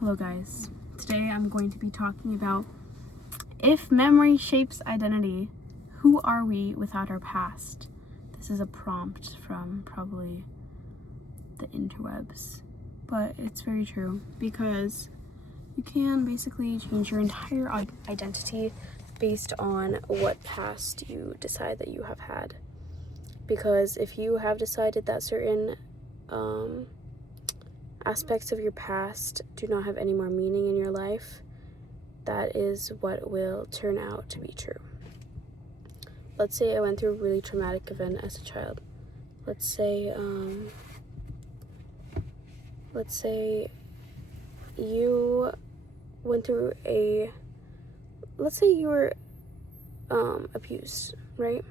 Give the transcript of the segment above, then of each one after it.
Hello guys, today I'm going to be talking about if memory shapes identity, who are we without our past? This is a prompt from probably the interwebs, but it's very true because you can basically change your entire identity based on what past you decide that you have had. Because if you have decided that certain aspects of your past do not have any more meaning in your life, that is what will turn out to be true. Let's say I went through a really traumatic event as a child. Let's say you went through let's say you were abused, right?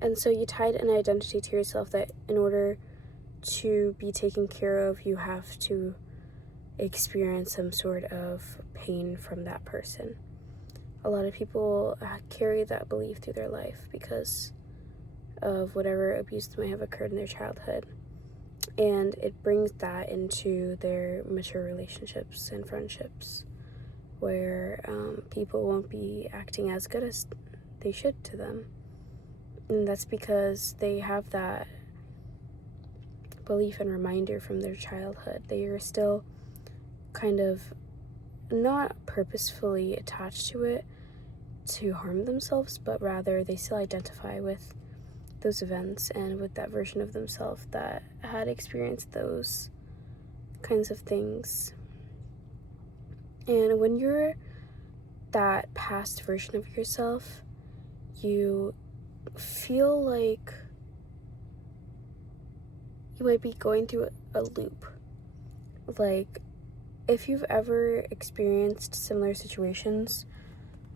And so you tied an identity to yourself that in order to be taken care of, you have to experience some sort of pain from that person. A lot of people carry that belief through their life because of whatever abuse that may have occurred in their childhood. And it brings that into their mature relationships and friendships, where people won't be acting as good as they should to them. And that's because they have that belief and reminder from their childhood. They are still kind of not purposefully attached to it to harm themselves, but rather they still identify with those events and with that version of themselves that had experienced those kinds of things. And when you're that past version of yourself, you feel like you might be going through a loop. Like, if you've ever experienced similar situations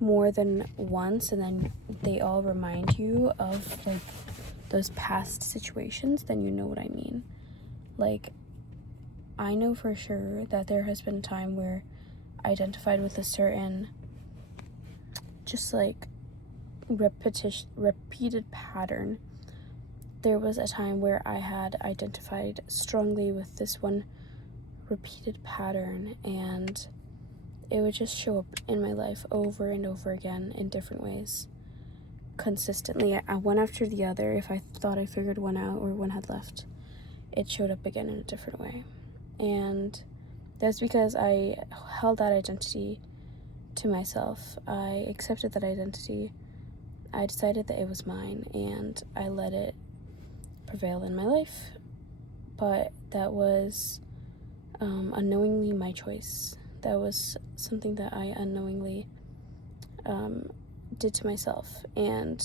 more than once and then they all remind you of like those past situations, then you know what I mean. Like, I know for sure that there has been a time where I identified with a certain just like repeated pattern. There was a time where I had identified strongly with this one repeated pattern, and it would just show up in my life over and over again in different ways, consistently, one after the other. If I thought I figured one out or one had left, it showed up again in a different way. And that's because I held that identity to myself. I accepted that identity. I decided that it was mine, and I let it prevail in my life. But that was unknowingly my choice. That was something that I unknowingly did to myself. And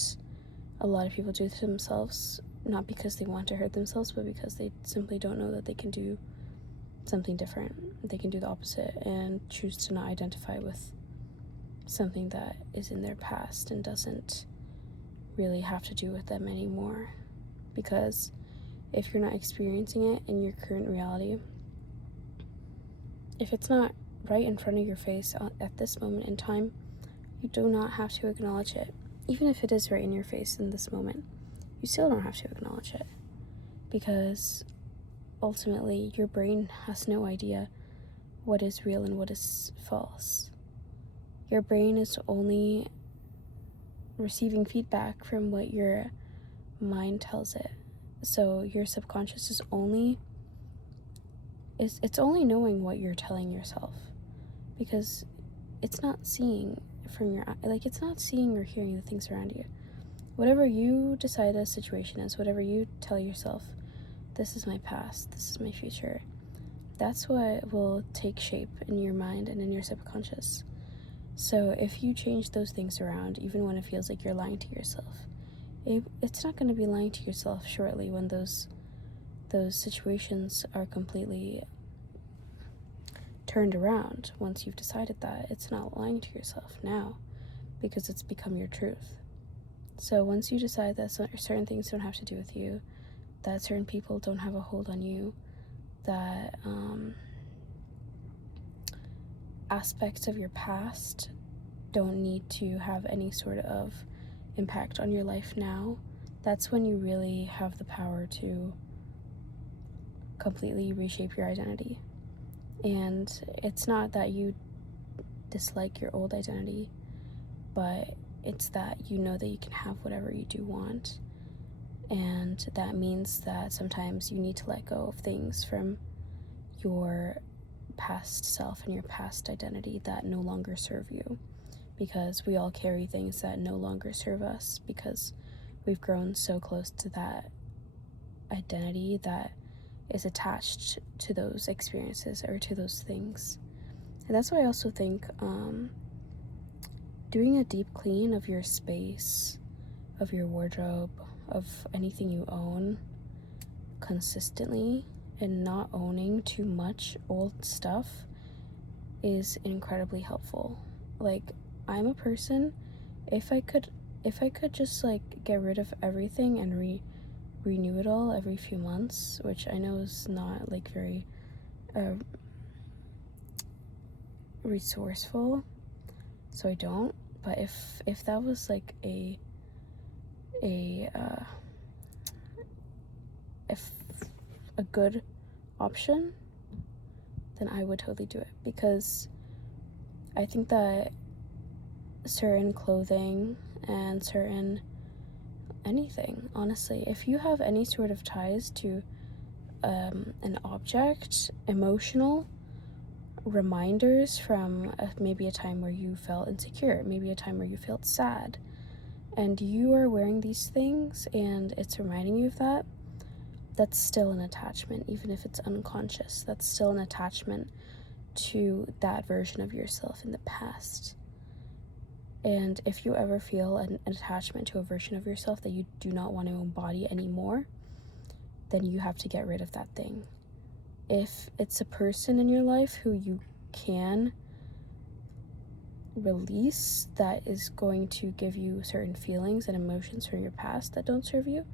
a lot of people do to themselves, not because they want to hurt themselves, but because they simply don't know that they can do something different. They can do the opposite and choose to not identify with something that is in their past and doesn't really have to do with them anymore. Because if you're not experiencing it in your current reality, if it's not right in front of your face at this moment in time, you do not have to acknowledge it. Even if it is right in your face in this moment, you still don't have to acknowledge it, because ultimately your brain has no idea what is real and what is false. Your brain is only receiving feedback from what your mind tells it. So your subconscious is only knowing what you're telling yourself, because it's not seeing it's not seeing or hearing the things around you. Whatever you decide a situation is, whatever you tell yourself, this is my past, this is my future, that's what will take shape in your mind and in your subconscious. So if you change those things around, even when it feels like you're lying to yourself, it's not going to be lying to yourself shortly when those situations are completely turned around. Once you've decided that, it's not lying to yourself now, because it's become your truth. So once you decide that certain things don't have to do with you, that certain people don't have a hold on you, that aspects of your past don't need to have any sort of impact on your life now, that's when you really have the power to completely reshape your identity. And it's not that you dislike your old identity, but it's that you know that you can have whatever you do want. And that means that sometimes you need to let go of things from your past self and your past identity that no longer serve you, because we all carry things that no longer serve us because we've grown so close to that identity that is attached to those experiences or to those things. And that's why I also think doing a deep clean of your space, of your wardrobe, of anything you own consistently, and not owning too much old stuff is incredibly helpful. Like, I'm a person, if I could just like get rid of everything and renew it all every few months, which I know is not like very resourceful, so I don't. But if that was like if a good option, then I would totally do it, because I think that certain clothing and certain anything, honestly, if you have any sort of ties to an object, emotional reminders from maybe a time where you felt insecure, maybe a time where you felt sad, and you are wearing these things and it's reminding you of that, that's still an attachment. Even if it's unconscious, that's still an attachment to that version of yourself in the past. And if you ever feel an attachment to a version of yourself that you do not want to embody anymore, then you have to get rid of that thing. If it's a person in your life who you can release that is going to give you certain feelings and emotions from your past that don't serve you,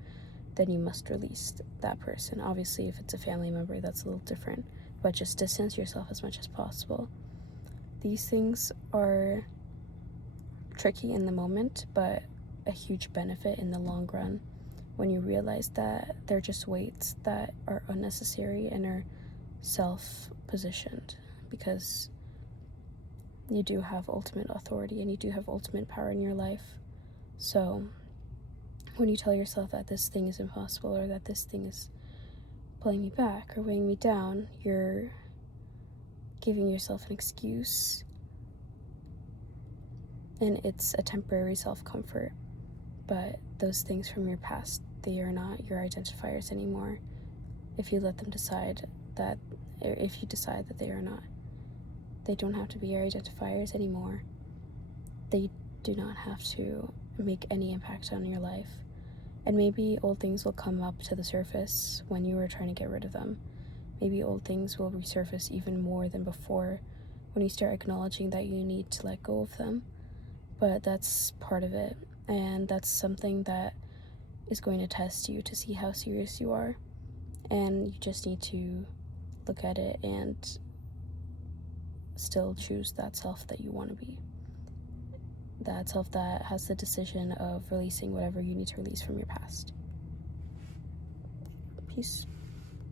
then you must release that person. Obviously, if it's a family member, that's a little different, but just distance yourself as much as possible. These things are tricky in the moment, but a huge benefit in the long run when you realize that they're just weights that are unnecessary and are self-positioned, because you do have ultimate authority and you do have ultimate power in your life. So when you tell yourself that this thing is impossible or that this thing is pulling me back or weighing me down, you're giving yourself an excuse, and it's a temporary self-comfort. But those things from your past, they are not your identifiers anymore. If you decide that they are not, they don't have to be your identifiers anymore. They do not have to make any impact on your life. And maybe old things will come up to the surface when you are trying to get rid of them. Maybe old things will resurface even more than before when you start acknowledging that you need to let go of them. But that's part of it, and that's something that is going to test you to see how serious you are. And you just need to look at it and still choose that self that you want to be. That self that has the decision of releasing whatever you need to release from your past. Peace.